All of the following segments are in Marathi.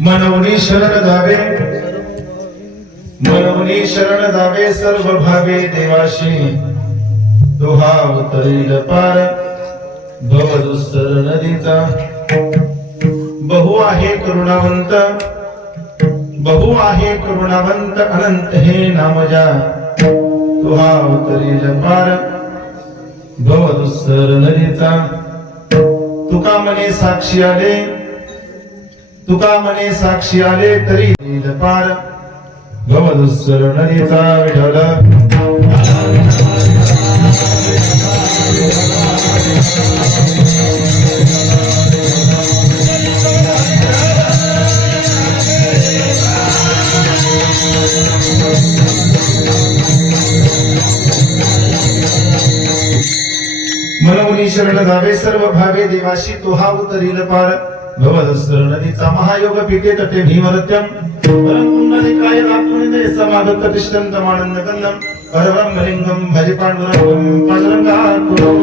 मनवनी शरण जावे, मनवनी शरण जावे, सर्व भावे देवाशी दोहा उतरील पार भवदुस्तर नदीचा। बहु आहे करुणावंत, बहु आहे करुणावंत, अनंत हे नामजा दोहा उतरील पार भवदुस्तर नदीचा। तुका मने साक्षी आले, तुका मने साक्षी आले तरी पार भवदुस्तर नदीचा। विठ्ठल मनमुनी शरण जावे, सर्व भावे देवाशी तोहा उतरील पार भवदुस्तर नदीचा। महायोग पिते तटे भीमरत्यम परंकुंडलिकाय लाकुंडे समागत तिष्ठन्तमानंद गंधम परब्रह्मलिंगम भज पांडुरंगम पांडुरंगाकुरं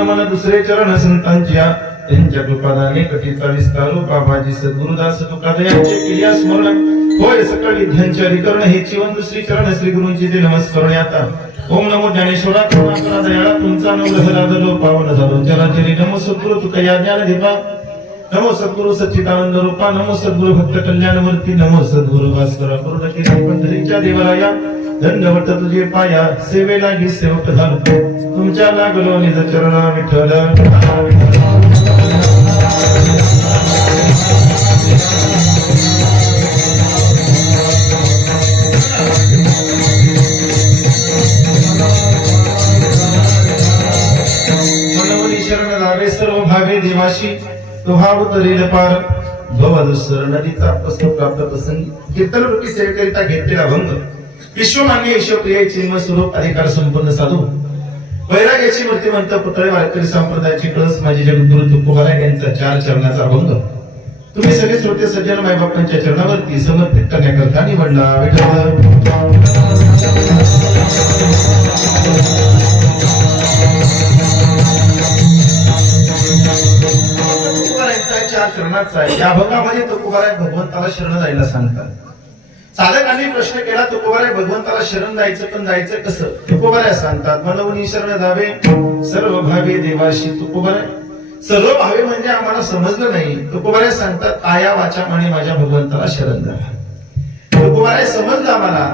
मन दुसरे चरण संतांच्या त्यांच्या कृपादाने कथिता विस्तारू बाबाजी सद्गुरुदास तुकादयांचे केल्या स्मरण होय सकळ विद्यांचे अधिकरण हे जीवन दुसरी चरण श्री गुरूंची ते नमस्करण आता। ओम नमो ज्ञानेश्वरा करुणा दयाळा तुमचा अनुग्रह लादलो पावन झालो चराचरी। नमो सद्गुरु तुकया ज्ञान दीपा, नमो सद्गुरु सच्चिदानंद रूपा, नमो सद्गुरु भक्त कल्याणमूर्ती, नमो सद्गुरु भास्करा पूर्ण पंढरीच्या देवराया। दंडवत तुझे पाया सेवेला ही सेवक झालो तुमच्या लागलो निज चरणा विठ्ठल। मनवनी शरण जावे, सर्व भावे देवाशी तो भाव तरील पार भवदुसर नदीचा प्रश्न प्राप्त प्रसंगी कीर्तन रूपी सेवेकरिता घेतलेला भंग विश्वमान्य ईश्वप्रिय चिन्मय स्वरूप अधिकार संपन्न साधू वैराग्याची मूर्तिमंत पुतळे वारकरी संप्रदायाची कळस माझे जगद्गुरु तुकोबाराय यांचा 4 चरणाचा भंग तुम्ही सगळे श्रोते सज्जन मायबापांच्या चरणावरती समर्पित करण्याकरता निवडला विठ्ठल 4 चरणाचा आहे. या भंगामध्ये तुकोबाराय भगवंताला शरण जायला सांगतात. साधकांनी प्रश्न केला तुकोबाराय भगवंताला शरण जायचं पण जायचं कसं? तुकोबाराय सांगतात मनवनी शरण जावे सर्व भावे देवाशी. तुकोबाराय सर्व भावे म्हणजे आम्हाला समजलं नाही. तुकोबाराय सांगतात काया वाचा म्हणे माझ्या भगवंताला शरण जावा. तुकोबाराय समजलं आम्हाला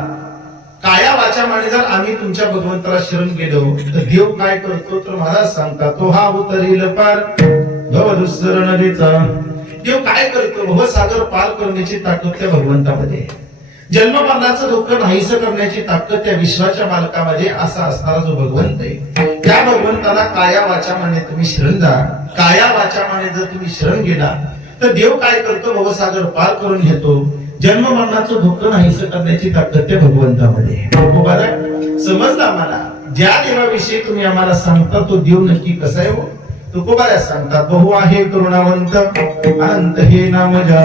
काया वाचा म्हणे जर आम्ही तुमच्या भगवंताला शरण गेलो तर देव काय करतो तर महाराज सांगतात तो हा उतरील पार भवदुसर नदीचा. देव काय करतो भवसागर पार करण्याची ताकद त्या भगवंतामध्ये, जन्म मरणाचं दुःख नाहीसं करण्याची ताकद त्या विश्वाच्या मालकामध्ये असा असणारा जो भगवंत आहे त्या भगवंताला काया वाचा म्हणे तुम्ही शरण जा. काया वाचा म्हणे जर तुम्ही शरण गेला तर देव काय करतो भवसागर पार करून घेतो. जन्म मरणाचं दुःख नाहीसं करण्याची ताकद त्या भगवंतामध्ये. समजलं आम्हाला ज्या देवाविषयी तुम्ही आम्हाला सांगता तो देव नक्की कसा आहे हो? तुकोबाराय सांगतात बहु आहे करुणावंत अनंत हे नाम जा.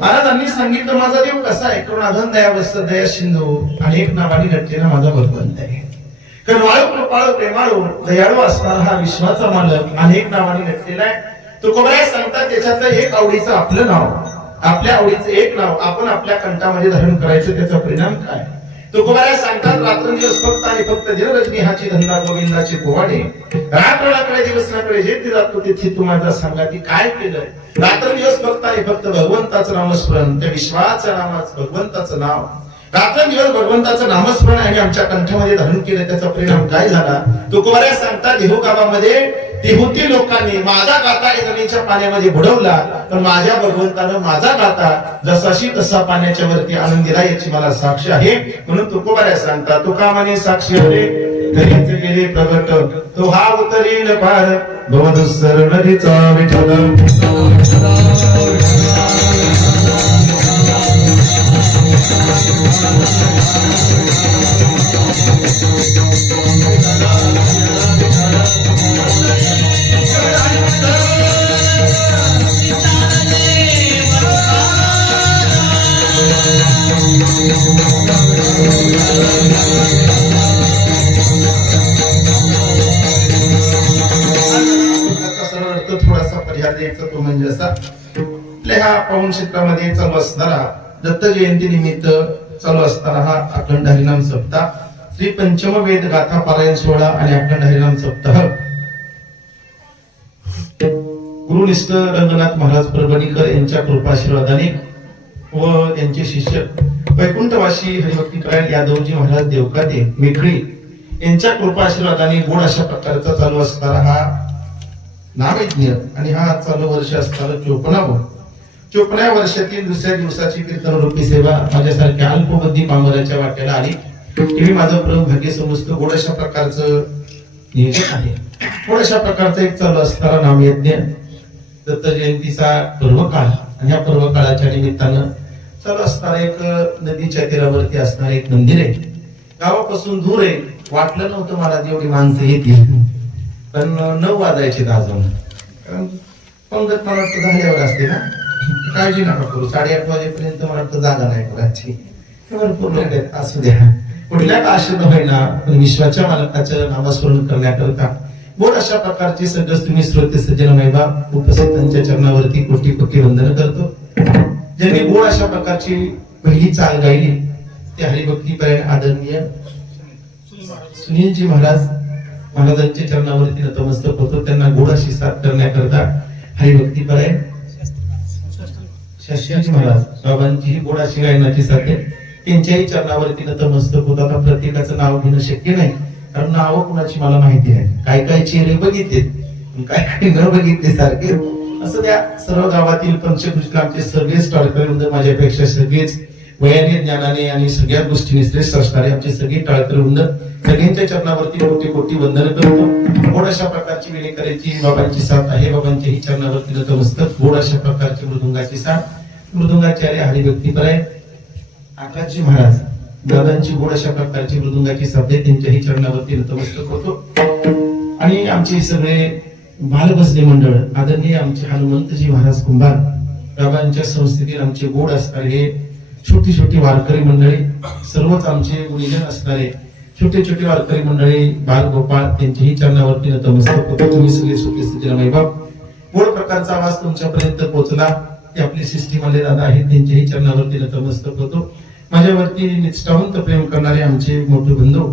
महाराजांनी सांगितलं माझा देव कसा आहे? करुणाधन दयावस्त दया सिंधू अनेक नावाने नटलेला माझा भगवंत आहे. करुणाळू कृपाळू प्रेमाळू दयाळू असणारा हा विश्वाचा मालक अनेक नावाने नटलेला आहे. तुकोबाराय सांगतात त्याच्यातलं एक आवडीचं आपलं नाव, आपल्या आवडीचं एक नाव आपण आपल्या कंठामध्ये धारण करायचं. त्याचा परिणाम काय? तुकोबाराय सांगतात रात्रंदिवस फक्त आणि फक्त दिनरजनी हाची धंदा गोविंदाचे पोवाडे. रात्रळाकडे दिवसनाकडे जे जातो तिथे तू माझा सांगाती काय केलंय? रात्रंदिवस फक्त आणि फक्त भगवंताचं नामस्मरण, त्या विश्वाचं नामाचं भगवंताचं नाव, रात्रंदिवस भगवंताचं नामस्मरण आणि आमच्या कंठामध्ये धारण केलं. त्याचा परिणाम काय झाला? तुकोबाराय सांगतात देहू गावामध्ये तिहुती लोकांनी माझा गाता जमिनीच्या पाण्यामध्ये बुडवला पण माझ्या भगवंतानं माझा गाता जसाशी तसा पाण्याच्या वरती आणून दिला याची मला साक्ष आहे. म्हणून तुकोबाराय सांगतात तुका म्हणे साक्षी आले तरीच गेले प्रगट तो हा उतरील पार भवदुसर नदीचा विठ्ठल. थोडासा पर्याय द्यायचा तो म्हणजे असा आपल्या ह्या पावन क्षेत्रामध्ये चालू असणारा दत्त जयंती निमित्त चालू असताना हा अखंड हरिनाम सप्ताह, श्री पंचम वेद गाथा पारायण सोहळा आणि अखंड हरिनाम सप्ताह गुरुनिष्ठ रंगनाथ महाराज परभणीकर यांच्या कृपाशीर्वादाने व त्यांचे शिष्य वैकुंठवासी हरिभक्तीपरायण यादवजी महाराज देवकाते मेखळी यांच्या कृपाशीर्वादाने गोड अशा प्रकारचा चालू असणारा हा नामयज्ञ आणि हा चालू वर्ष असणारा 54व्या वर्षातील दुसऱ्या दिवसाची कीर्तन रूपी सेवा माझ्यासारख्या अल्पबुद्धी पामराच्या वाट्याला आली. हे माझं प्रभू भाग्य समजतं. गोड अशा प्रकारचं नियोजन आहे. गोड अशा प्रकारचा एक चालू असणारा नामयज्ञ दत्त जयंतीचा पर्वकाळ आणि या पर्वकाळाच्या निमित्तानं चालू असणारा एक नदीच्या तीरावरती असणार एक मंदिर आहे. गावापासून दूर आहे. वाटलं नव्हतं मला जेवढी माणसं येतील पण 9 वाजायचे जाऊन, कारण पंगत मला वाटतं झाल्यावर असते ना. काळजी नका करू 8:30 वाजेपर्यंत मला वाटतं जागा नाही करायची. भरपूर लोक असू द्या कुठल्या आश्रम होईना पण विश्वाच्या मालकाचं नामस्मरण करण्याकरता गोड अशा प्रकारचे सगळं तुम्ही श्रोते सज्जन महिबा उपस्थितांच्या चरणावरती कोटी कोटी वंदन करतो. ज्यांनी गोड अशा प्रकारची पहिली चाल गायली ते हरिभक्तीपरायण आदरणीय सुनीलजी महाराजांच्या चरणावरती नतमस्तक होतो. त्यांना गोड अशी साथ करण्याकरता हरिभक्तीपरायण शशाजी महाराज बाबांची गोड अशी गायनाची साथ आहे. त्यांच्याही चरणावरती नतमस्तक होतो. आता प्रत्येकाचं नाव घेणं शक्य नाही कारण नाव कुणाची मला माहिती नाही. काय काय चेहरे बघितले काय काय न बघितले सारखे असं त्या सर्व गावातील पंचकृष्ण आमचे सगळेच टॉळकरी माझ्यापेक्षा सगळेच वयाने ज्ञानाने आणि सगळ्या गोष्टीने श्रेष्ठ असणारे आमचे सगळे टाळकरी वृंद सगळ्यांच्या चरणावरती कोटी कोटी वंदन करतो. गोड अशा प्रकारची विणेकरांची बाबांची साथ आहे. बाबांच्याही चरणावरती नतमस्तक. गोड अशा प्रकारची मृदुंगाची साथ. मृदुंगाचार्य हरिभक्तीपर आहे आकाशजी महाराज. दादांची गोड अशा प्रकारची मृदुंगाची साथ आहे. त्यांच्याही चरणावरती नतमस्तक होतो. आणि आमचे सगळे बालभजनी मंडळ आदरणीय आमचे हनुमंतजी महाराज कुंभार बाबांच्या संस्थेतील आमचे गोड असणारे छोटी छोटी वारकरी मंडळी सर्वच आमचे गुणीजन असणारे छोटे छोटे वारकरी मंडळी बाल गोपाळ त्यांच्याही चरणावरती नतमस्तक होतो. तुम्ही सगळे सुखी स्थितीला मायबाप. गोड प्रकारचा आवाज तुमच्यापर्यंत पोहोचला ते आपले सिस्टीमवाले दादा आहेत त्यांच्याही चरणावरती नतमस्तक होतो. माझ्यावरती निष्ठावंत प्रेम करणारे आमचे मोठे बंधू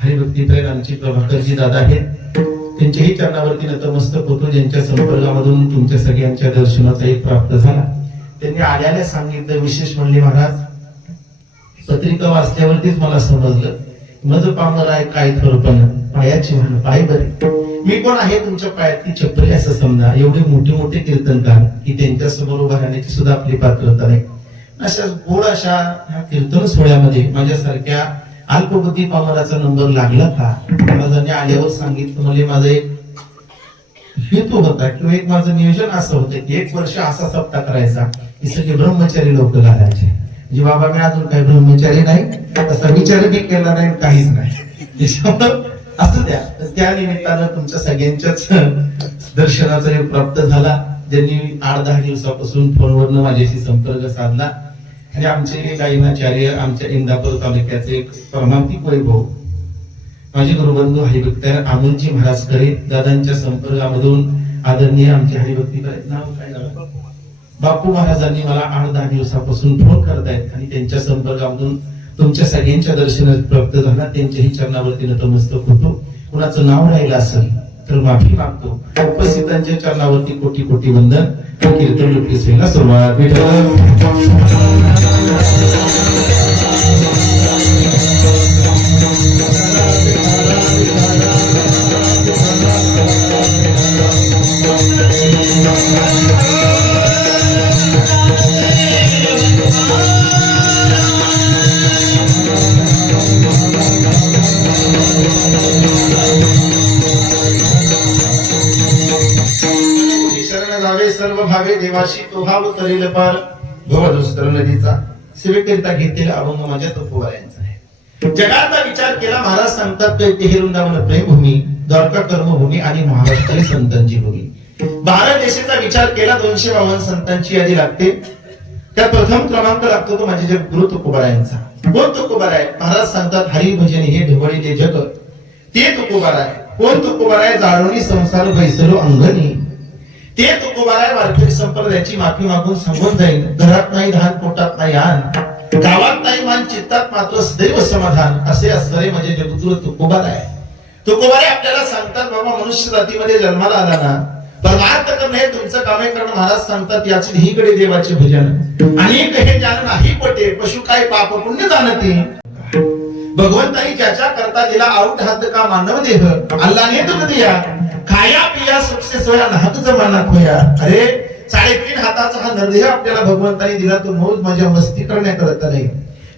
हरिभक्तीप्रेम आमचे प्रभाकरजी दादा आहेत त्यांच्याही चरणावरती नतमस्तक होतो. ज्यांच्या संपर्कामधून तुमच्या सगळ्यांच्या दर्शनाचा एक प्राप्त झाला. त्यांनी आल्याने सांगितलं विशेष म्हणले महाराज पत्रिका वाचल्यावरतीच मला समजलं मज पामर आहे काय थोरपण पायाची म्हण पाय बरे. मी कोण आहे तुमच्या पायातली चप्पल असं समजा. एवढे मोठे मोठे कीर्तनकार की त्यांच्या समोर उभा राहण्याची सुद्धा आपली पात्रता नाही. अशा गोड अशा ह्या कीर्तन सोहळ्यामध्ये माझ्यासारख्या अल्पबुद्धी पामराचा नंबर लागला का. महाराजांनी आल्यावर सांगितलं म्हणजे माझा एक हेतू होता किंवा एक माझं नियोजन असं होतं की 1 वर्ष असा सप्ताह करायचा की सगळे ब्रह्मचारी लोक घालायचे. म्हणजे बाबा मी अजून काही ब्रह्मचारी नाही तसा विचार बी केला नाही काहीच नाही. असं द्या त्या निमित्तानं तुमच्या सगळ्यांच्याच दर्शनाचा योग प्राप्त झाला. ज्यांनी 8-10 दिवसापासून फोनवरनं माझ्याशी संपर्क साधला आणि आमचे गायनाचार्य आमच्या इंदापूर तालुक्याचे एक परमांतिक वैभव माझे गुरुबंधू हरिभक्तार अमोलजी महाराज करे दादांच्या संपर्कामधून आदरणीय आमचे हरिभक्तीकर नाव काय झालं बापू महाराजांनी मला 8-10 दिवसापासून फोन करतायत आणि त्यांच्या संपर्कामधून तुमच्या सगळ्यांच्या दर्शनात प्राप्त झाला. त्यांच्याही चरणावरती नतमस्तक होतो. कुणाचं नाव राहिलं असेल तर माफी मागतो. उपस्थितांच्या चरणावरती कोटी कोटी वंदन. कीर्तन लोकली सेवेला सुरुवात. सर्व भावे देवाशी तो भाव करील पार. भवदुस्तर नदीचा सेवेकरिता घेतलेला अभंग माझ्या तपोवाऱ्यांचा आहे. जगाचा विचार केला महाराज सांगतात ते वृंदावन प्रेमभूमी द्वारका कर्मभूमी आणि महाराष्ट्र संतांची भूमी. 12 देशाचा विचार केला 252 संतांची यादी लागते. त्यात प्रथम क्रमांक लागतो तो माझे जे गुरु तुकोबारायांचा. कोण तुकोबार आहे महाराज सांगतात हरी भजन हे ढवळीले जग ते तुकोबार आहे. कोण तुकोबार आहे जाळवणी संसार बैसलो अंगणी ते तुकोबार आहे. वारकरी संप्रदायाची माफी मागून सांगून जाईल घरात नाही धान पोटात नाही आण गावात नाही मान चित्तात मात्र सदैव समाधान असे असणारे म्हणजे जगद्गुरु तुकोबार आहे. तुकोबार आपल्याला सांगतात बाबा मनुष्य जातीमध्ये जन्माला आला ना परमार्थ करणं हे तुमचं काम आहे. कारण महाराज सांगतात याचे हीकडे देवाचे भजन अनेक हे ज्ञान नाही पटे पशु काय पाप पुण्य जाणती. भगवंतानी ज्याच्या करता दिला आऊट हात का मानव देह अल्लाने तुम दिया खाया पिया सबसे सोया नाहक जमाना खोया. अरे 3.5 हाताचा हा नरदेह आपल्याला भगवंतानी दिला तो मौज मजा मस्ती करण्याकरता नाही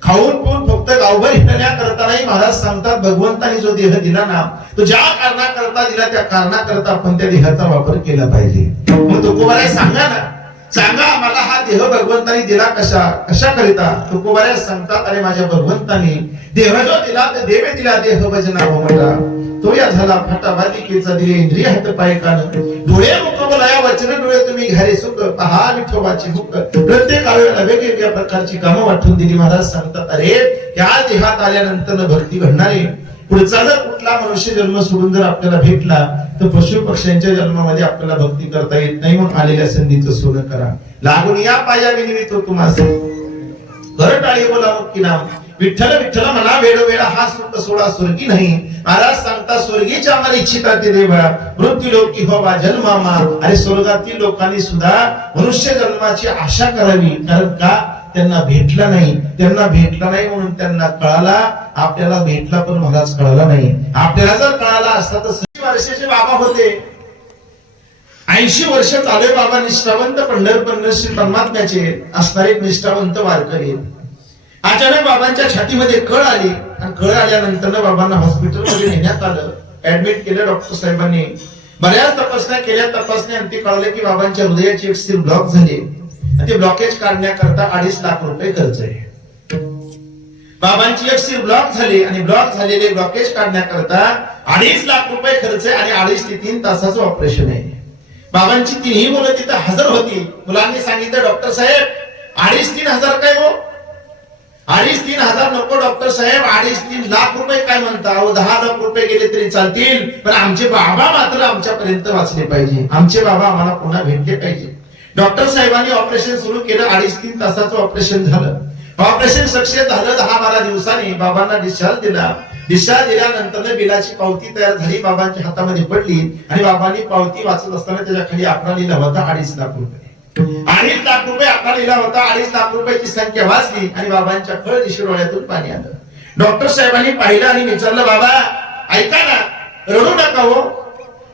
खाऊन पिऊन फक्त गावभर हिंडण्याकरता नाही. महाराज सांगतात भगवंतानी जो देह दिला ना तो ज्या कारणाकरता दिला त्या कारणाकरता आपण त्या देहाचा वापर केला पाहिजे. मग तुकोबाराय सांगा ना सांगा मला हा देह भगवंतानी दिला कशाकरिता. तुकोबाराय सांगतात अरे माझ्या भगवंतानी देह जो दिला ते देवे दिला देह भजना म्हटला तो या झाला फाटा वादिकेचा दिले इंद्रिय हात पाय कान डोळे मुख बोलाया वचन डोळे तुम्ही घारे सुख पहा विठोबाची हुक प्रत्येक वेळेला वेगवेगळ्या प्रकारची कामं वाटून दिली. महाराज सांगतात अरे या देहात आल्यानंतर भक्ती घडणारे पुढचा जर कुठला मनुष्य जन्म सोडून जर आपल्याला भेटला तर पशु पक्ष्यांच्या जन्मामध्ये आपल्याला भक्ती करता येत नाही. म्हणून आलेल्या संधीचं सोनं करा लागून या पाया विनिमितो तुम्हाला घर टाळी बोला मुक्की नाम विठ्ठल विठ्ठल म्हणा वेळोवेळा हा सुख सोडा स्वर्गी नाही. महाराज सांगता स्वर्गीच्या आम्हाला इच्छिता ते देवा मृत्यू लोकी व्हावा जन्मामा. अरे स्वर्गातील लोकांनी सुद्धा मनुष्य जन्माची आशा करावी. कारण का त्यांना भेटला नाही. त्यांना भेटला नाही म्हणून त्यांना कळाला. आपल्याला भेटला पण महाराज कळाला नाही. आपल्याला जर कळाला असता तर 60 वर्षाचे बाबा होते 80 वर्ष चालू बाबा निष्ठावंत पंढरपूर श्री परमात्म्याचे असणारे निष्ठावंत वारकरी अचानक बाबांच्या छातीमध्ये कळ आली आणि कळ आल्यानंतर बाबांना हॉस्पिटलमध्ये नेण्यात आलं, ऍडमिट केलं डॉक्टर साहेबांनी. बऱ्याच तपासण्या केल्या, तपासण्या अंती कळले की बाबांच्या हृदयाची एक स्थिर ब्लॉक झाली आणि ते ब्लॉकेज काढण्याकरता 2.5 लाख रुपये खर्च आहे. बाबांची एक स्थिर ब्लॉक झाली आणि ब्लॉक झालेले ब्लॉकेज काढण्याकरता 2.5 लाख रुपये खर्च आहे आणि 2.5 ते 3 तासाचं ऑपरेशन आहे. बाबांची 3ही मुलं तिथं हजर होती. मुलांनी सांगितलं डॉक्टर साहेब 2.5-3 हजार काय हो, 2.5-3 हजार नको डॉक्टर साहेब, 2.5-3 लाख रुपये काय म्हणता? 10 लाख रुपये गेले तरी चालतील, पण आमचे बाबा मात्र आमच्यापर्यंत वाचले पाहिजे, आमचे बाबा आम्हाला पुन्हा भेटले पाहिजे. डॉक्टर साहेबांनी ऑपरेशन सुरू केलं. 2.5-3 तासाचं ऑपरेशन झालं. ऑपरेशन सक्सेस झालं. 10-12 दिवसांनी बाबांना डिस्चार्ज दिला. डिस्चार्ज दिल्यानंतर बिलाची पावती तयार झाली, बाबांच्या हातामध्ये पडली आणि बाबांनी पावती वाचत असताना त्याच्या खाली आकडा लिहिला होता 2.5 लाख रुपये. 2.5 लाख रुपये आकडा लिहिला होता. 2.5 लाख रुपयाची संख्या वाचली आणि बाबांच्या फळदिशी डोळ्यातून पाणी आलं. डॉक्टर साहेबांनी पाहिलं आणि विचारलं, बाबा ऐका ना, रडू नका हो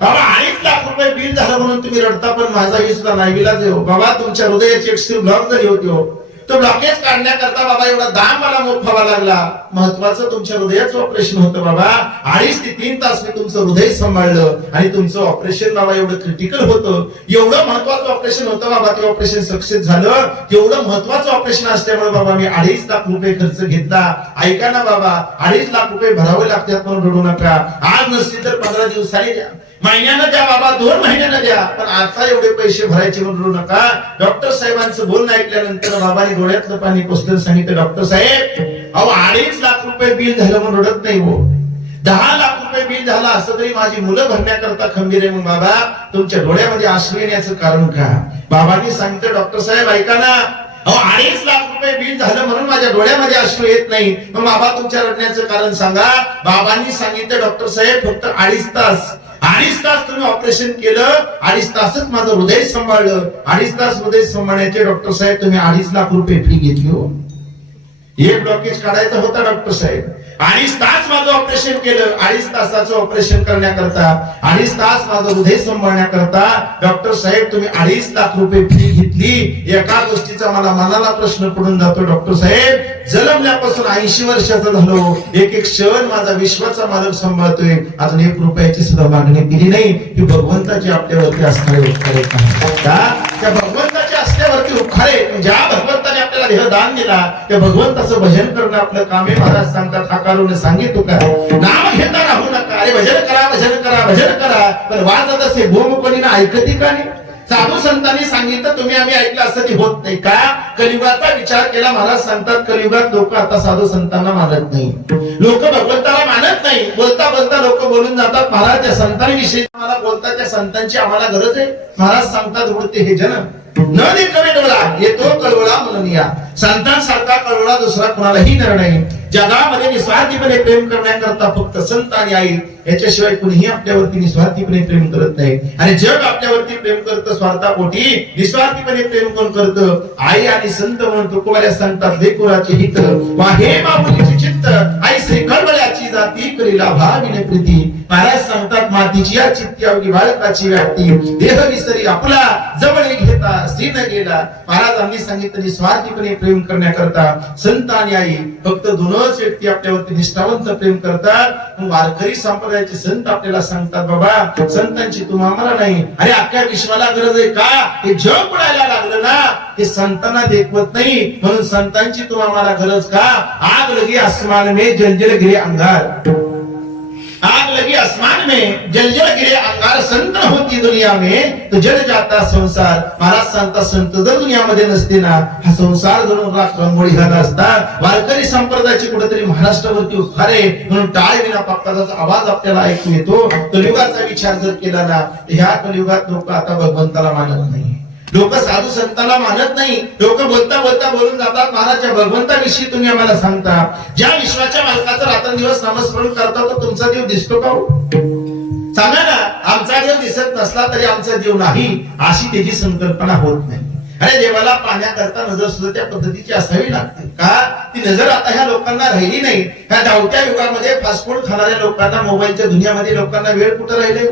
बाबा, 2.5 लाख रुपये बिल झालं म्हणून तुम्ही रडता, पण माझा ही सुद्धा नाही विलाज आहे हो बाबा. तुमच्या हृदयाची एक स्थिर ब्लॉक झाली होती हो, तो ब्लॉकेज काढण्याकरता बाबा एवढा दाम मला मोफावा लागला. महत्वाचं तुमच्या हृदयाचं ऑपरेशन होतं बाबा. 2.5 ते 3 तास मी तुमचं हृदय सांभाळलं आणि तुमचं ऑपरेशन बाबा एवढं क्रिटिकल होतं, एवढं महत्वाचं ऑपरेशन होतं बाबा. ते ऑपरेशन सक्सेस झालं. एवढं महत्वाचं ऑपरेशन असल्यामुळे बाबा मी 2.5 लाख रुपये खर्च घेतला. ऐका ना बाबा, 2.5 लाख रुपये भरावे लागतात म्हणून रडू नका. आज नसतील तर 15 दिवसांनी द्या, महिन्यानं द्या बाबा, 2 महिन्यानं द्या, पण आता एवढे पैसे भरायचे म्हणून नका. डॉक्टर साहेबांचं बोलणं ऐकल्यानंतर बाबांनी डोळ्यातलं पाणी पुसलं. सांगितलं, डॉक्टर साहेब अहो 2.5 लाख रुपये बिल झालं म्हणून रडत नाही हो, 10 लाख रुपये बिल झालं असं तरी माझी मुलं भरण्याकरता खंबीर आहे. मग बाबा तुमच्या डोळ्यामध्ये अश्रू येण्याचं कारण का? बाबांनी सांगितलं, डॉक्टर साहेब ऐका ना, अहो 2.5 लाख रुपये बिल झालं म्हणून माझ्या डोळ्यामध्ये अश्रू येत नाही, मग बाबा तुमच्या रडण्याचं कारण सांगा. बाबांनी सांगितलं, डॉक्टर साहेब फक्त 2.5 तास तुम्ही ऑपरेशन केलं, 2.5 तासच माझं हृदय सांभाळलं. 2.5 तास हृदय सांभाळण्याचे डॉक्टर साहेब तुम्ही 2.5 लाख रुपये फी घेतली हो. एक ब्लॉकेज काढायचा होता डॉक्टर साहेब, 2.5 तास माझं ऑपरेशन केलं. 2.5 तासाचं ऑपरेशन करण्याकरता, 2.5 तास माझं हृदय सांभाळण्याकरता डॉक्टर साहेब तुम्ही 2.5 लाख रुपये फी घेतली. एका गोष्टीचा मला मनाला प्रश्न पडून जातो डॉक्टर साहेब, जन्मल्यापासून 80 वर्षाचा झालो, एक एक क्षण माझा विश्वाचा मालक सांभाळतोय, अजून 1 रुपयाची सुद्धा मागणी केली नाही. ही भगवंताची आपल्यावरती असणारे उपकार त्या भगवंताच्या असल्यावरती उपकारे. ज्या भगवंताने आपल्याला देह दान दिला त्या भगवंताचं भजन करणं आपलं काम आहे. महाराज सांगतात, हाकारून सांगितलं का नाम घेता राहू नका, अरे भजन करा भजन करा भजन करा, पण वाजत असे भूम कोणी ना ऐकती का नाही? साधू संतांनी सांगितलं, तुम्ही आम्ही ऐकलं असं ते होत नाही का? कलियुगाचा विचार केला. महाराज सांगतात, कलियुगात लोक आता साधू संतांना मानत नाही, लोक भगवंताला मानत नाही. बोलता बोलता लोक बोलून जातात, महाराज त्या संतांविषयी आम्हाला बोलतात, त्या संतांची आम्हाला गरज आहे. महाराज सांगतात, उडते हे जन न देखावे डोळा येतो कळवळा म्हणून या. संतांसारखा कळवळा दुसरा कोणालाही नर नाही. जगामध्ये निस्वार्थीपणे प्रेम करण्याकरता फक्त संत आणि आई, याच्याशिवाय कुणीही आपल्यावरती निस्वार्थीपणे प्रेम करत नाही. आणि जग आपल्यावरती प्रेम करतं स्वार्थापोटी, निस्वार्थीपणे प्रेम कोण करतं? आई आणि संत म्हणून तुकोबाऱ्या सांगतात, लेकुराचे हित वाहे माऊलीचे चित्त, आई श्री कळवळ्याची जाती करीला भाविने प्रीती. महाराज सांगतात, मातीची या चित्ती अवघी बाळकाची व्याप्ती, देह विसरी आपला जवळ घेता श्री न गेला. महाराजांनी सांगितलं, निस्वार्थीपणे प्रेम करण्याकरता संत आणि आई, फक्त 2च व्यक्ती आपल्यावरती निष्ठावंत प्रेम करतात. वारकरी संप्रदायाचे संत आपल्याला सांगतात, बाबा संतांची तुम्हा आम्हाला नाही. अरे अख्ख्या विश्वाला गरज आहे का? हे जग पडायला लागलं ना, हे संतांना देखवत नाही, म्हणून संतांची तुम्हा आम्हाला गरज का? आग लगी आसमान में जलजल गिरे अंगार, आग लगी आसमान में जलजल गिरे अंगार, संत होती दुनिया में तो जल जाता संसार. महाराज सांगता, संत जर दुनियामध्ये नसते ना, हा संसार जणू राख रंगोळी झाला असता. वारकरी संप्रदायाची कुठेतरी महाराष्ट्रावरती उपकार आहे, म्हणून टाळ विना पापकाचा आवाज आपल्याला ऐकू येतो. कलियुगाचा विचार जर केला ना, तर ह्या कलियुगात लोक आता भगवंताला मानत नाही, लोक साधू संतांना मानत नाही. लोक बोलता बोलता बोलून जातात, महाराजच्या भगवंताविषयी तुम्ही आम्हाला सांगता, ज्या विश्वाच्या मालकाचं रात्रंदिवस नामस्मरण करता तो तुमचा देव दिसतो का? सांगा ना, आमचा देव दिसत नसला तरी आमचा देव नाही, अशी त्याची संकल्पना होत नाही. अरे देवाला पाहण्याकरता नजर सुद्धा त्या पद्धतीची असावी लागते का? ती नजर आता ह्या लोकांना राहिली नाही. ह्या धावत्या युगामध्ये फास्ट फूड खाणाऱ्या लोकांना, मोबाईलच्या दुनियामध्ये लोकांना वेळ कुठं राहिले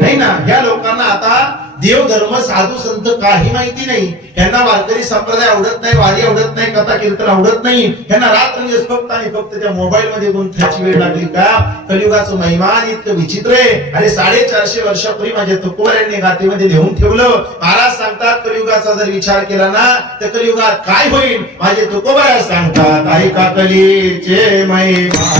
नाही ना. ह्या लोकांना आता देव धर्म साधू संत काही माहिती नाही, यांना वारकरी संप्रदाय आवडत नाही, वारी आवडत नाही, कथा कीर्तन आवडत नाही, यांना रात्रंदिवस फक्त आणि फक्त त्या मोबाईल मध्ये गुंतायची वेळ लागली का? कलियुगाचं महिमान इतकं विचित्र आहे. अरे 450 वर्षापूर्वी माझ्या तुकोबारायांनी गाथेमध्ये लिहून ठेवलं. महाराज सांगतात कलियुगाचा जर विचार केला ना तर कलियुगात काय होईल माझे तुकोबाराय सांगतात. ऐका कलीचे महिमा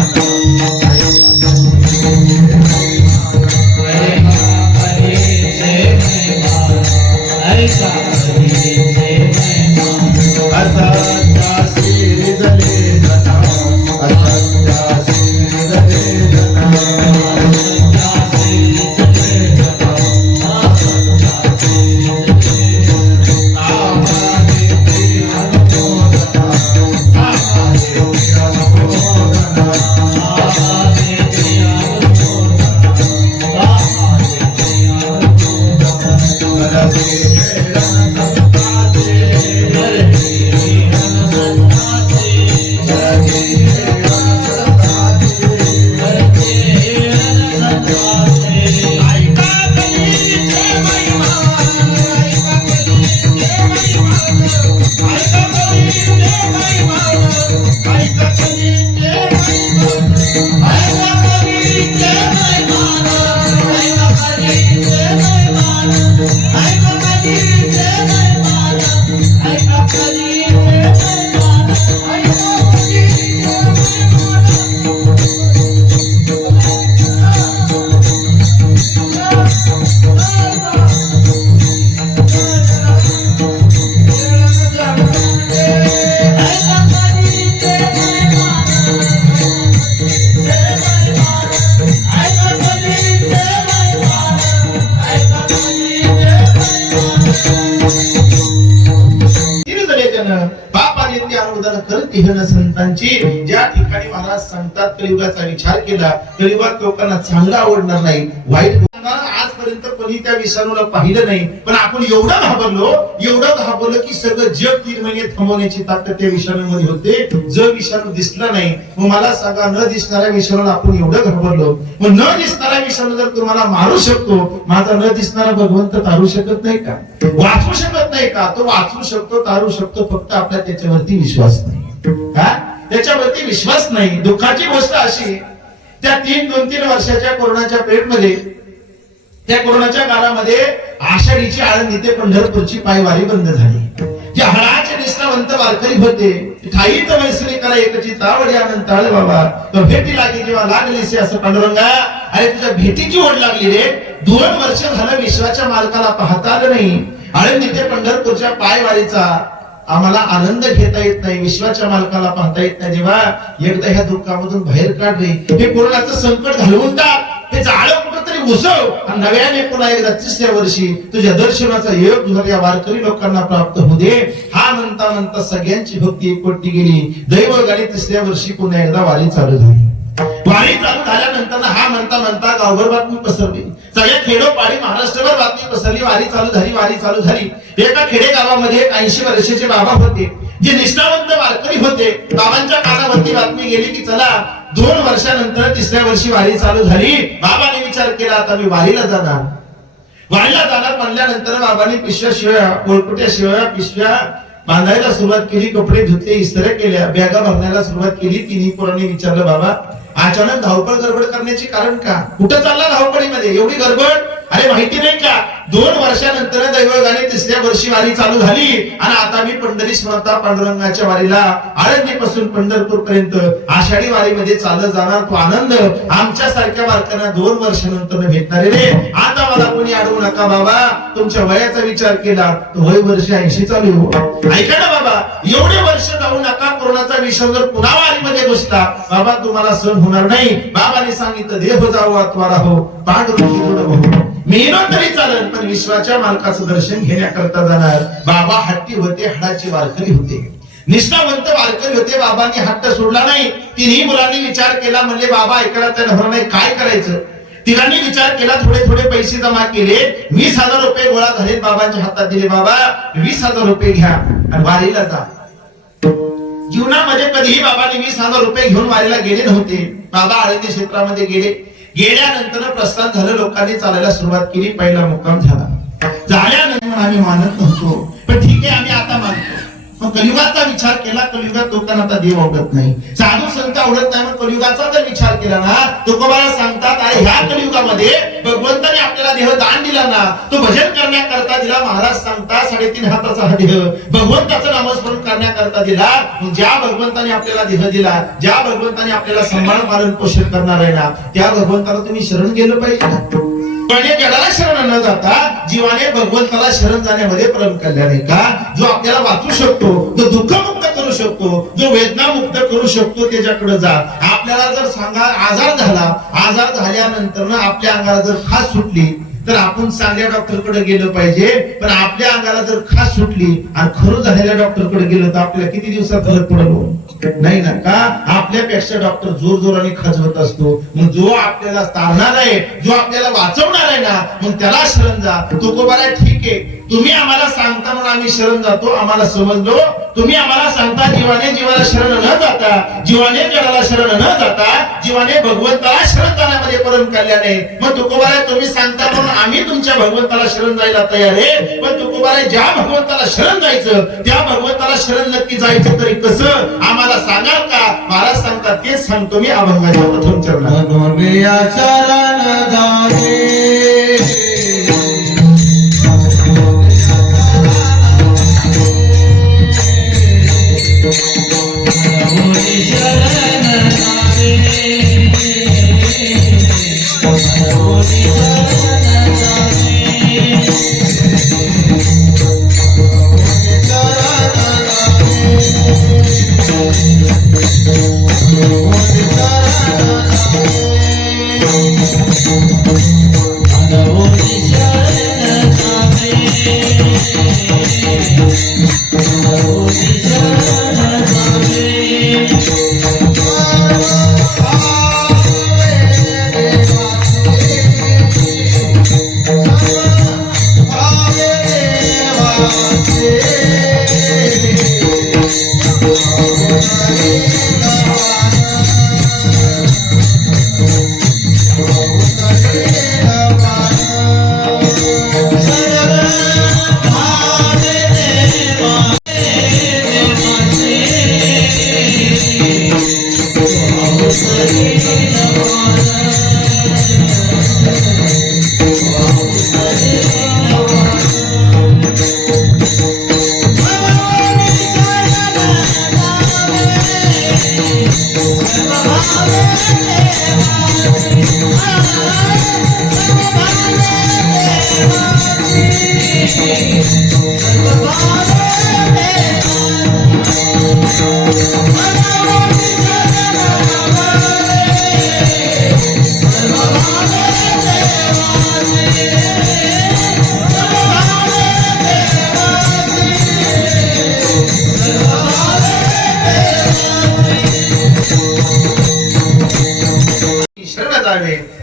संतांची ज्या ठिकाणी महाराज सांगतात कलियुगाचा विचार केला कलियुगात लोकांना चांगलं आवडणार नाही, वाईट आजपर्यंत कोणी त्या विषाणूला पाहिलं नाही. पण आपण एवढं घाबरलो की सगळं जग 3 महिने थांबवण्याची ताकद त्या विषाणूमध्ये होते. जर विषाणू दिसला नाही मग मला सांगा, न दिसणाऱ्या विषाणूला आपण एवढं घाबरलो, मग न दिसणारा विषाणू जर तुम्हाला मारू शकतो, माझा न दिसणारा भगवंत तारू शकत नाही का? वाचवू शकत नाही का? तो वाचवू शकतो, तारू शकतो, फक्त आपला त्याच्यावरती विश्वास नाही. त्याच्यावरती विश्वास नाही. दुःखाची गोष्ट अशी, त्या 2-3 वर्षाच्या कोरोनाच्या पिरियड मध्ये, त्या कोरोनाच्या काळामध्ये आषाढीची आळंदी ते पंढरपूरची पायवारी बंद झाली. जे हळाचे निष्ठावंत वारकरी होते, ठाईच मैसरी करा एकची तावडी आनंद ताळ बाबा, तो भेटी लागली जेव्हा लागलीसे असं पांडुरंगा, अरे तुझ्या भेटीची ओढ लागली रे. 2 वर्ष झालं विश्वाच्या मालकाला पाहता आलं नाही. आळंदी ते पंढरपूरच्या पायवारीचा आम्हाला आनंद घेता येत नाही, विश्वाच्या मालकाला पाहता येत नाही. जेव्हा एकदा ह्या दुःखामधून बाहेर काढ रे, हे कोरोनाचं संकट घालवून टाक, हे जाळं कुठंतरी उसव आणि नव्याने पुन्हा एकदा 3ऱ्या वर्षी तुझ्या दर्शनाचा योग तुझ्या या वारकरी लोकांना प्राप्त होऊ दे. हा म्हणता म्हणता सगळ्यांची भक्ती एकवटली गेली. दैवगाडी 3ऱ्या वर्षी पुन्हा एकदा वारी चालू झाली. वारी चालू झाल्यानंतर हा म्हणता म्हणता गावभर बातमी पसरली, सगळ्या खेडोपाडी महाराष्ट्रभर बातमी पसरली. वारी चालू झाली. एका खेडेगावामध्ये 80 वर्षाचे बाबा होते, जे निष्ठावंत वारकरी होते. बाबांच्या कानावरती बातमी गेली की चला 2 वर्षानंतर 3ऱ्या वर्षी वारी चालू झाली. बाबाने विचार केला आता मी वारीला जाणार म्हणल्यानंतर बाबांनी पिशव्या शिव्या, पोळकुट्या शिव्या, पिशव्या बांधायला सुरुवात केली. कपडे धुतले, इस्त्र्या केल्या, बॅगा भरण्याला सुरुवात केली. 3 पोरांनी विचारलं बाबा अचानक धावपळ गडबड करण्याची कारण का? कुठं चालला धावपळीमध्ये एवढी गडबड? अरे माहिती नाही का 2 वर्षानंतर दैवगाने 3ऱ्या वर्षी वारी चालू झाली आणि आता मी पंढरी स्मरता पांडुरंगाच्या वारीला आळंदी पासून पंढरपूर पर्यंत आषाढी वारीमध्ये चालत जाणार. तो आनंद आमच्या सारख्या वारकऱ्यांना 2 वर्षानंतर भेटणार रे. आता मला कोणी अडवू नका बाबा, तुमच्या वयाचा विचार केला तर वय वर्ष 80 चालू हो. ऐका ना बाबा, एवढे वर्ष जाऊ नका. कोरोनाचा विषय जर पुन्हा वारीमध्ये घुसला बाबा तुम्हाला सहन होणार नाही. बाबांनी सांगितलं देह जाऊ आत्वारा हो, पांडुरंग मेलो तरी चालेल पण विश्वाच्या मालकाचं दर्शन घेण्याकरता जाणार. बाबा हट्टी होते, हाडाचे वारकरी होते, निष्ठावंत वारकरी होते. बाबांनी हट्ट सोडला नाही. 3ही मुलांनी विचार केला, म्हणले बाबा ऐकायला तयार होणार नाही, काय करायचं? तिघांनी विचार केला, थोडे पैसे जमा केले, 20,000 रुपये गोळा झाले, बाबांच्या हातात दिले. बाबा 20,000 रुपये घ्या आणि वारीला जा. जीवनामध्ये कधीही बाबांनी 20,000 रुपये घेऊन वारीला गेले नव्हते. बाबा आळंदी क्षेत्रामध्ये गेले. गेल्यानंतर प्रस्थान झालं, लोकांनी चालायला सुरुवात केली. पहिला मुक्काम झाला. झाल्यानंतर आम्ही मानत नव्हतो, पण ठीक आहे आम्ही आता मानतो. मग कलियुगाचा विचार केला, कलियुगात लोकांना आता देव आवडत नाही, साधू संत आवडत नाही. मग कलियुगाचा जर विचार केला ना, तुकोबाला सांगतात अरे ह्या कलियुगामध्ये भगवंताने आपल्याला देह दान दिला ना, तो भजन करण्याकरता दिला. महाराज सांगतात 3.5 हाताचा हा देह भगवंताचं नामस्मरण करण्याकरता दिला. ज्या भगवंताने आपल्याला देह दिला, ज्या भगवंताने आपल्याला सांभाळ पालन पोषण करणार आहे ना, त्या भगवंताला तुम्ही शरण गेलं पाहिजे ना. जीवाने जगाला शरण न जाता जीवाने भगवंताला शरण जाण्यामध्ये परम कल्याण आहे का? जो आपल्याला वाचू शकतो, जो दुःखमुक्त करू शकतो, जो वेदना मुक्त करू शकतो, त्याच्याकडे जा. आपल्याला जर सांगा आजार झाला, आजार झाल्यानंतर ना आपल्या अंगाला जर खास सुटली तर आपण चांगल्या डॉक्टरकडे गेलं पाहिजे. पण आपल्या अंगाला जर खास सुटली आणि खरं झालेल्या डॉक्टरकडे गेलं तर आपल्याला किती दिवसात फरक पडलो नाही ना का? आपल्यापेक्षा डॉक्टर जोर जोराने खचवत असतो. मग जो आपल्याला तारणार आहे, जो आपल्याला वाचवणार आहे ना, मग त्याला शरण जा. तो बरा ठीक आहे, तुम्ही आम्हाला सांगता म्हणून आम्ही शरण जातो, आम्हाला समजलो. तुम्ही आम्हाला सांगता जीवाने जीवाला शरण न जाता, जीवाने जगाला शरण न जाता, जीवाने भगवंताला शरण जाण्यामध्ये परम कल्याण आहे. मग तुकोबारा तुम्ही सांगता म्हणून आम्ही तुमच्या भगवंताला शरण जायला तयार आहे. पण तुकोबारा ज्या भगवंताला शरण जायचं त्या भगवंताला शरण नक्की जायचं तरी कसं आम्हाला सांगाल का? महाराज सांगतात तेच सांगतो मी अभंगाच्या प्रथम चरणात.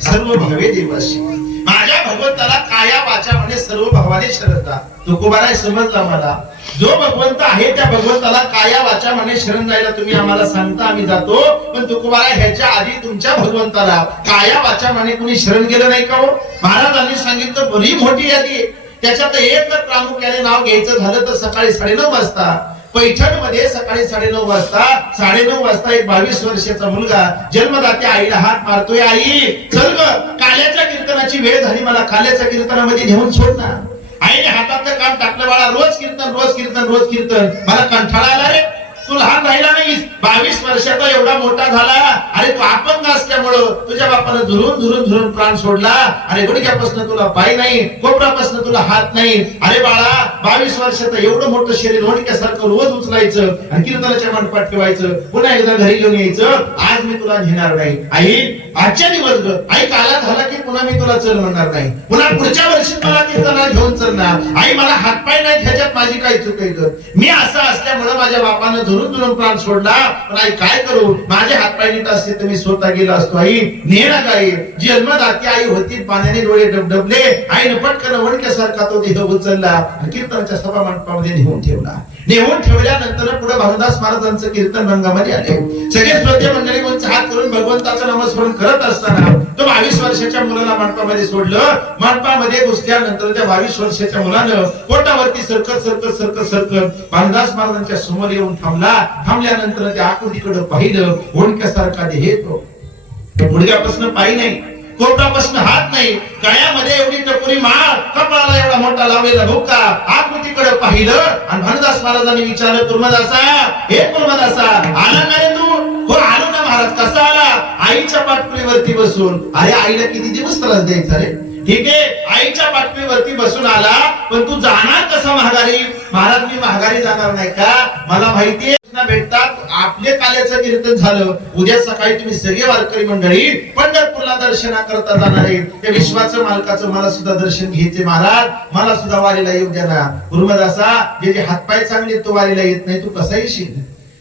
सर्व भावे देवाशी. माझ्या भगवंताला काया वाचा म्हणे सर्व भावाने शरण जा. तुकोबारा समजला मला. जो भगवंत आहे त्या भगवंताला काया वाचा म्हणे शरण जायला तुम्ही आम्हाला सांगता, आम्ही जातो. पण तुकोबारा ह्याच्या आधी तुमच्या भगवंताला काया वाचा म्हणे कुणी शरण गेलं नाही का हो? महाराजांनी सांगितलं बरी मोठी यादी. त्याच्यात एक जर प्रामुख्याने नाव घ्यायचं झालं तर सकाळी 9:30 वाजता पैठण मध्ये सकाळी 9:30 वाजता एक 22 वर्षाचा मुलगा जन्मदात्या आईला हात मारतोय, आई चल ग काल्याच्या कीर्तनाची वेळ झाली, मला काल्याच्या कीर्तनामध्ये नेऊन सोड ना. आईने हातातलं काम टाकलं, बाळा रोज कीर्तन रोज कीर्तन रोज कीर्तन, मला कंटाळा आला रे. तू लहान राहिला नाहीस, 22 वर्षाचा एवढा मोठा झाला. अरे तू अपंग असल्यामुळं तुझ्या बापानं झुरून प्राण सोडला. अरे गुडघ्यापासून तुला पाय नाही, कोपरापासून तुला हात नाही. अरे बाळा 22 वर्षाचं एवढं मोठं शरीर होडक्यासारखं रोज उचलायचं आणि कीर्तनाच्या मंडपात ठेवायचं, पुन्हा एकदा घरी घेऊन यायचं. आज मी तुला नेणार नाही आई, आजच्या दिवस ग आई काला झाला की पुन्हा मी तुला चल म्हणणार नाही, पुन्हा पुढच्या वर्षी मला कीर्तनाला घेऊन चलणार. आई मला हातपाय नाही, ह्याच्यात माझी काय चूक आहे ग? मी असं असल्यामुळे माझ्या बापानं झुरून प्राण सोडला. पण आई काय करू, माझे हातपाय नीट असते तर मी स्वतः गेला असतो. आई नेणार काय? जन्मदाती आई होती, पाण्याने डोळे डबडबले. आईने पटकन वणक्यासारखा तो देह उचलला आणि कीर्तनाच्या सभा मंडपामध्ये नेऊन ठेवला. नेऊन ठेवल्यानंतर पुढे भानुदास महाराजांचं कीर्तन रंगामध्ये आले. सगळे श्रोते मंडळी म्हणजे हात करून भगवंताचं नामस्मरण करत असताना तो 22 वर्षाच्या मुलाला मंडपामध्ये सोडलं. मंडपामध्ये घुसल्यानंतर त्या 22 वर्षाच्या मुलानं पोटावरती सरकत भानुदास महाराजांच्या समोर येऊन थांबला. थांबल्यानंतर त्या आकृतीकडे पाहिलं. ओंडक्यासारखा देह येतो, गुडघ्यापासून पायी नाही, कोपरापासून हात नाही, गळ्यामध्ये एवढी टपोरी माळ, कपाळाला एवढा मोठा लावलेला भुक्का. आकृतीकडे पाहिलं आणि भानुदास महाराजांनी विचारलं, कुर्मदासा, हे कुर्मदासा, आला का रे तू? हो आलो ना महाराज. कसा आला? आईच्या पाठपुरीवरती बसून. अरे आईला किती दिवस त्रास द्यायचा रे? ठीक आहे, आईच्या पाठपुरीवरती बसून आला, पण तू जाणार कसा माघारी? महाराज मी माघारी जाणार नाही का? मला माहितीये भेटतात. आपले काल्याचं कीर्तन झालं, उद्या सकाळी तुम्ही सगळे वारकरी मंडळी पंढरपूरला दर्शना करता जाणार आहे. त्या विश्वाचं मालकाचं मला सुद्धा दर्शन घ्यायचे महाराज, मला सुद्धा वारीला येऊ द्या ना. गुरुमदासा, जे हातपाय चांगले तो वारीला येत नाही, तू कसा येशील?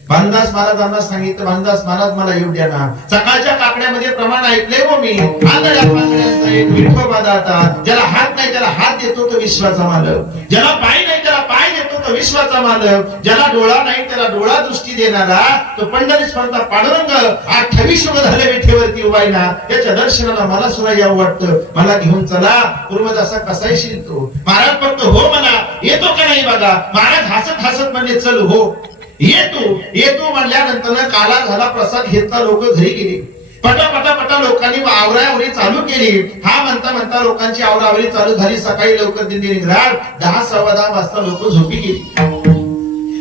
भानुदास महाराजांना सांगितलं, भानुदास महाराज मला येऊ द्या ना. सकाळच्या काकड्यामध्ये प्रमाण ऐकलंय हो मी. आंधळ्या पांगळ्यांचा एक विठोबा दाता, ज्याला हात नाही त्याला हात देतो तो विश्वाचा मालक, ज्याला पाय नाही त्याला पाय देतो तो विश्वाचा मालक, ज्याला डोळा नाही त्याला डोळा दृष्टी देणारा तो पंढरीश्वरचा पांडुरंग 28 झाले विठेवरती उभा आहे ना. त्याच्या दर्शनाला मला सुद्धा यावं वाटतं, मला घेऊन चला. गुरुमदासा कसा येशील तू? महाराज फक्त हो म्हणा, येतो का नाही बघा. महाराज हसत हसत म्हणजे चल हो येतो म्हणल्यानंतर काला झाला, प्रसाद घेतला, लोक घरी गेली. पटा लोकांनी आवरावरी चालू केली. हा म्हणता लोकांची आवरावरी चालू झाली. सकाळी लवकर दिंडी निघाली. 10 सव्वा 10 वाजता लोक झोपी गेली.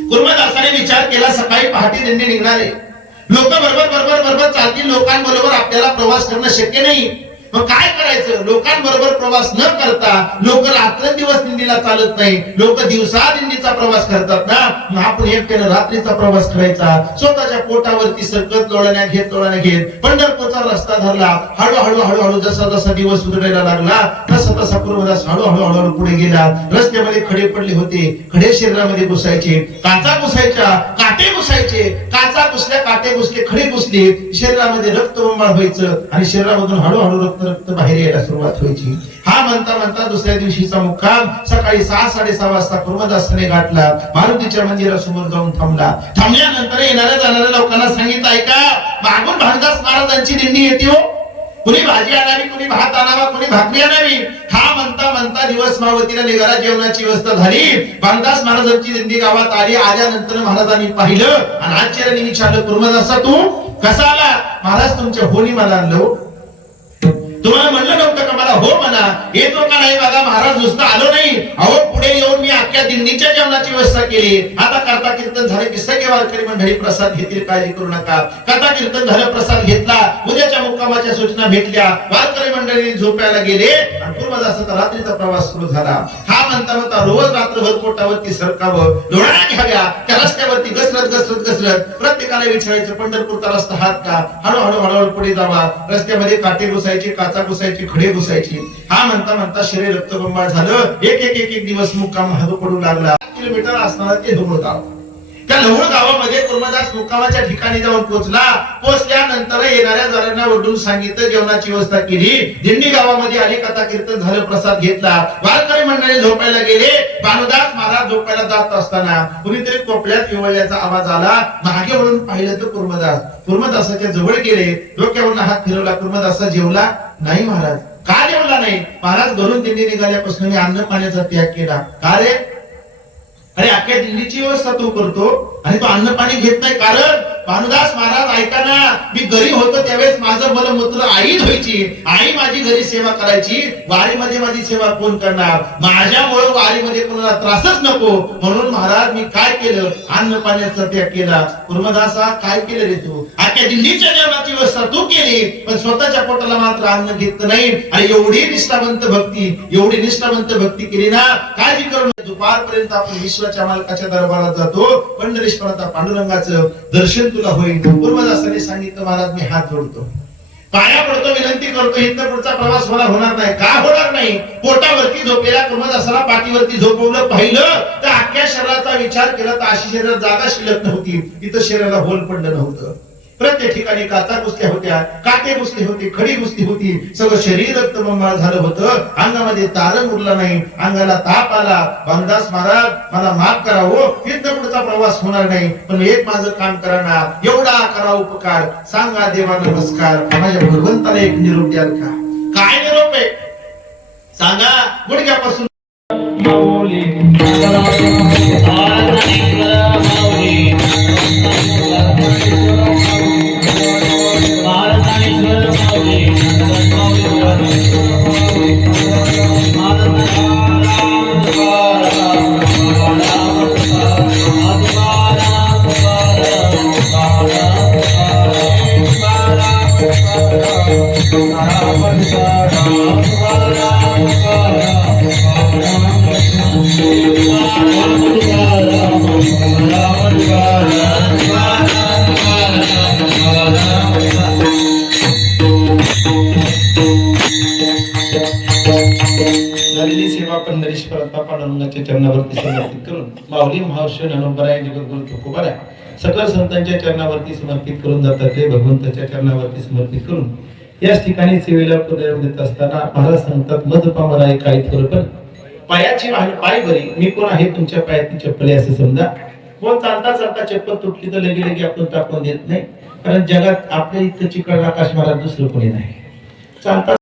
कुर्मदासाने विचार केला, सकाळी पहाटे दिंडी निघणारे लोक बरोबर चालतील. लोकांबरोबर आपल्याला प्रवास करणं शक्य नाही. मग काय करायचं? लोकांबरोबर प्रवास न करता लोक रात्रंदिवस दिंडीला चालत नाही, लोक दिवसा दिंडीचा प्रवास करतात ना. मग आपण एकट्यानं रात्रीचा प्रवास करायचा. स्वतःच्या पोटावरती सरकत लोळण्या घेत पंढरपूरचा रस्ता धरला. हळूहळू जसा दिवस उजडायला लागला तसा कुर्मदास हळूहळू पुढे गेला. रस्त्यामध्ये खडे पडले होते, खडे शरीरामध्ये घुसायचे, काचा घुसायच्या, काटे घुसायचे, काचा घुसल्या, काटे घुसले, खडे घुसले, शरीरामध्ये रक्तबंबाळ व्हायचं आणि शरीरामधून हळूहळू रक्त बाहेर यायला सुरुवात व्हायची. हा म्हणता दुसऱ्या दिवशीचा मुक्काम सकाळी 6-6:30 वाजता कुर्मदासाने गाठला. मारुतीच्या मंदिरासमोर जाऊन थांबला. थांबल्यानंतर येणाऱ्या जाणाऱ्या लोकांना सांगितलं, ऐका, मागून भानुदास महाराजांची दिंडी येते हो. कुणी भाजी आणावी, कुणी भात आणावा, कुणी भाकरी आणावी. हा म्हणता दिवस मावतीला निघाला. जेवणाची व्यवस्था झाली. भानुदास महाराजांची दिंडी गावात आली. आल्यानंतर महाराजांनी पाहिलं आणि आश्चर्याने विचारलं, कुर्मदासा तू कसा आला? महाराज तुमच्या होनी मला आणलं. तुम्हाला म्हणलं नव्हतं का मला हो म्हणा? येतो का नाही बघा. महाराज नुसतं आलो नाही, अहो पुढे येऊन मी अख्ख्या दिंडीच्या जेवणाची व्यवस्था केली. आता कथा कीर्तन झाले की सगळे वारकरी मंडळी प्रसाद घेतील, काळजी करू नका. कथा कीर्तन झालं, प्रसाद घेतला, उद्याच्या मुक्कामाच्या सूचना भेटल्या. वारकरी मंडळी झोपायला गेले आणि कुर्मदासाचा रात्रीचा प्रवास सुरू झाला. हा म्हणता रोज रात्रभर पोटावरती सरकावं, डोळ्या घ्याव्या, त्या रस्त्यावरती घसरत प्रत्येकाला विचारायचं, पंढरपूरचा रस्ता हात का? हळूहळू पुढे जावा. रस्त्यामध्ये काटे घुसायचे, काचा घुसायची, खडे घुसायची. हा म्हणता शरीर रक्तबंबाळ झालं. एक दिवस मुक्काम हादू पडू लागला. 7 किलोमीटर असणारा ते ढवळ गाव. त्या ढवळ गावामध्ये कुर्मदास मुक्कामाच्या ठिकाणी जाऊन पोहोचल्यानंतर येणाऱ्या जाणाऱ्यांना वडून सांगितलं, जेवणाची व्यवस्था केली. दिंडी गावामध्ये आली, कथा कीर्तन झालं, प्रसाद घेतला. वारकरी मंडळी झोपायला गेले. भानुदास महाराज झोपायला जात असताना कुणीतरी कोपऱ्यात विवळल्याचा आवाज आला. मागे वळून पाहिलं तर कुर्मदासाच्या जवळ गेले. डोक्यावरून हात फिरवला. कुर्मदासा जेवला नाही महाराज. का जेवला नाही? महाराज घरून दिंडी निघाल्यापासून मी अन्न पाण्याचा त्याग केला. का रे? अरे अख्ख्या दिंडीची व्यवस्था तू करतो आणि तू अन्न पाणी घेत नाही. कारण भानुदास महाराज ऐका ना, मी घरी होतो त्यावेळेस माझं मलमूत्र आई धुवायची, आई माझी घरी सेवा करायची. वारीमध्ये माझी सेवा कोण करणार? माझ्यामुळे वारीमध्ये कोणाला त्रासच नको म्हणून महाराज मी काय केलं? अन्न पाण्याचा त्याग केला. कुर्मदासा काय केलं रे तू? अख्ख्या दिंडीच्या जेवणाची व्यवस्था तू केली, पण स्वतःच्या पोटाला मात्र अन्न घेतलं नाही. आणि एवढी निष्ठावंत भक्ती केली ना, काळजी करून दुपारपर्यंत आपण विश्वाच्या मालकाच्या दरबारात जातो. पंढरीश्वराचा पांडुरंगाचं दर्शन तुला होईल. कुर्मदासाने सांगितलं, महाराज मी हात जोडतो, पाया पडतो, विनंती करतो, इथं पुढचा प्रवास मला होणार नाही. का होणार नाही? पोटावरती झोपलेल्या कुर्मदासाला पाठीवरती झोपवलं, पाहिलं तर अख्ख्या शरीराचा विचार केला तर अशी शरीरात जागा शिल्लक नव्हती. तिथं शरीराला होल पडलं नव्हतं. प्रत्येक ठिकाणी काचा कुस्त्या होत्या, काटे कुस्ती होती, खडी कुस्ती होती, सगळं शरीर रक्तबंबाळ झालं होतं, अंगामध्ये तारण उरलं नाही, अंगाला ताप आला. भानुदास महाराज मला माफ करा हो, इथं पुढचा प्रवास होणार नाही, पण एक माझं काम करा ना, एवढा करा उपकार, सांगा देवा नमस्कार, माझ्या भगवंताला एक निरोप द्याल का? काय निरोप आहे सांगा? गुडघ्यापासून माऊली झालेली सेवा पंढरीश्वराचा पांडुरंगाच्या चरणावरती समर्पित करून माऊली महावश्य ज्ञानोबराय जगद्गुरु तुकोबाराय सकल संतांच्या चरणावरती समर्पित करून जातात ते भगवंताच्या चरणावरती समर्पित करून याच ठिकाणी सेवेला पुनर्जन्म देत असताना महाराज सांगतात मज पामराय काही थोरपण पायाची पाय बरी मी कोण आहे तुमच्या पायातली चप्पल असं समजा. कोण चालता चालता चप्पल तुटली तर लगे लगे आपण टाकून देत नाही, कारण जगात आपल्या इतकं चिकट आकाश महाराज दुसरं कोणी नाही. चालता